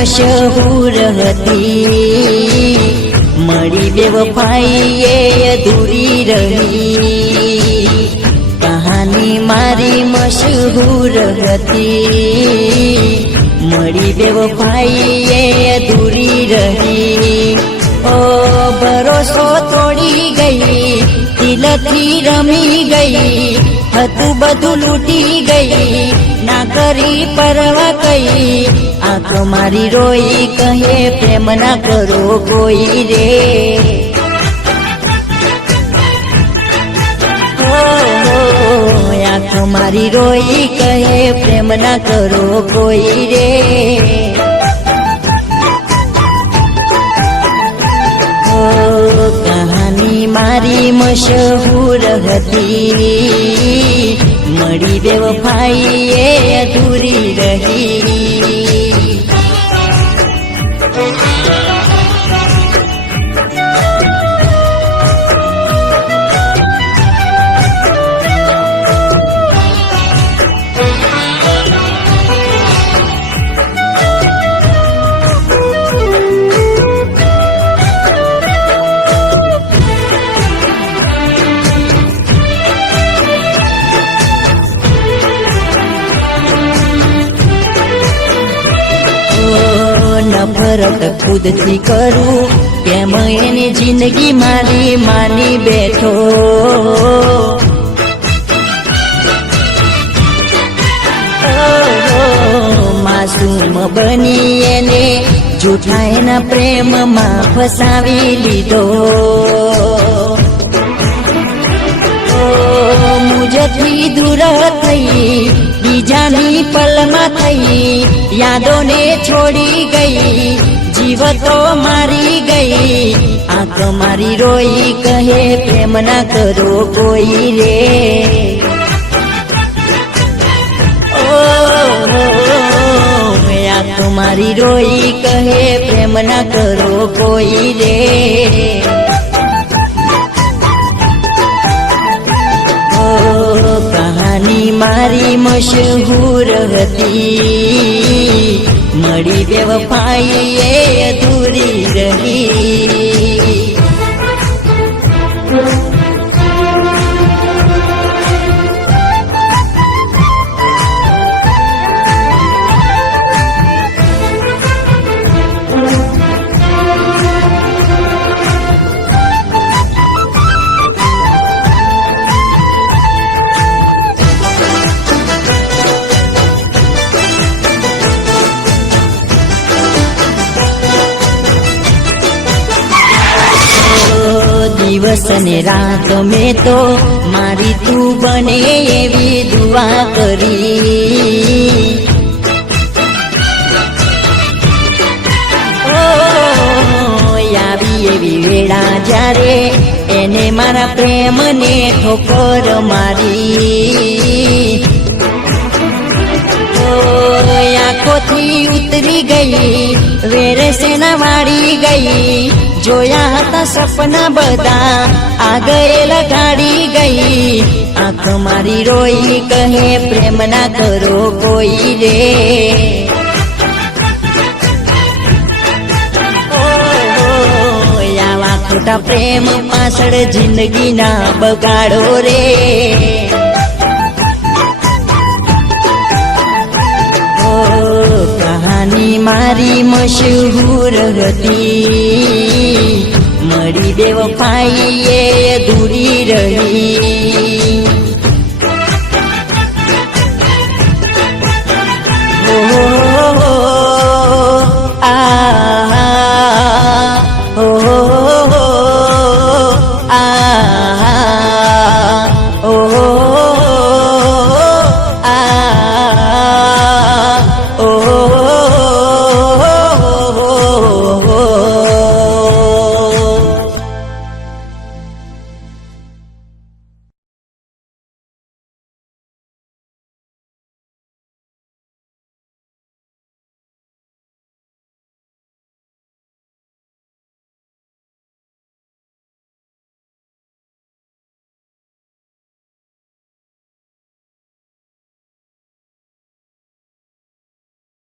મશહૂર હતી, મળી બેવફાઈ એ અધૂરી રહી। કહાની મારી મશહૂર હતી, મળી બેવફાઈ એ અધૂરી રહી। ઓ ભરોસો તોડી ગઈ, દિલથી રમી ગઈ, હતું બધું લૂટી ગઈ, ના કરી પરવા કઈ। આંખ મારી રોઈ કહે પ્રેમ ના કરો કોઈ રે। આંખ મારી રોઈ કહે પ્રેમ ના કરો કોઈ રે। કહાની મારી મશહૂર હતી, મળી બેવફાઈ એ અધૂરી રહી। નફરત ખુદથી કરું કેમ એની જિંદગી મારી માની બેઠો। માસૂમ બની એને જૂઠા એના પ્રેમમાં ફસાવી લીધો। મુજથી દૂર થઈ, બીજાની પલમાં થઈ, યાદોને છોડી ગઈ, જીવ તો મારી ગઈ। આંખ મારી રોઈ કહે પ્રેમ ના કરો કોઈ રે। આંખ મારી રોઈ કહે પ્રેમ ના કરો કોઈ રે। કહાની મારી મશહૂર હતી, મળી બેવફાઈ એ અધૂરી રહી। દિવસ ને રાત મેં તો મારી તું બને એવી દુઆ કરી। આવી એવી વેળા જ્યારે એને મારા પ્રેમને ઠોકર મારી। આંખોથી ઉતરી ગઈ, વેરે સેના વાળી ગઈ, જોયા હતા સપના બધા આ ગયેલા ગાડી ગઈ। આંખ મારી રોઈ કહે પ્રેમ ના કરો કોઈ રે। આવા ખોટા પ્રેમ પાછળ જિંદગી ના બગાડો રે। કહાની મારી મશહૂર હતી, મળી બેવફાઈ એ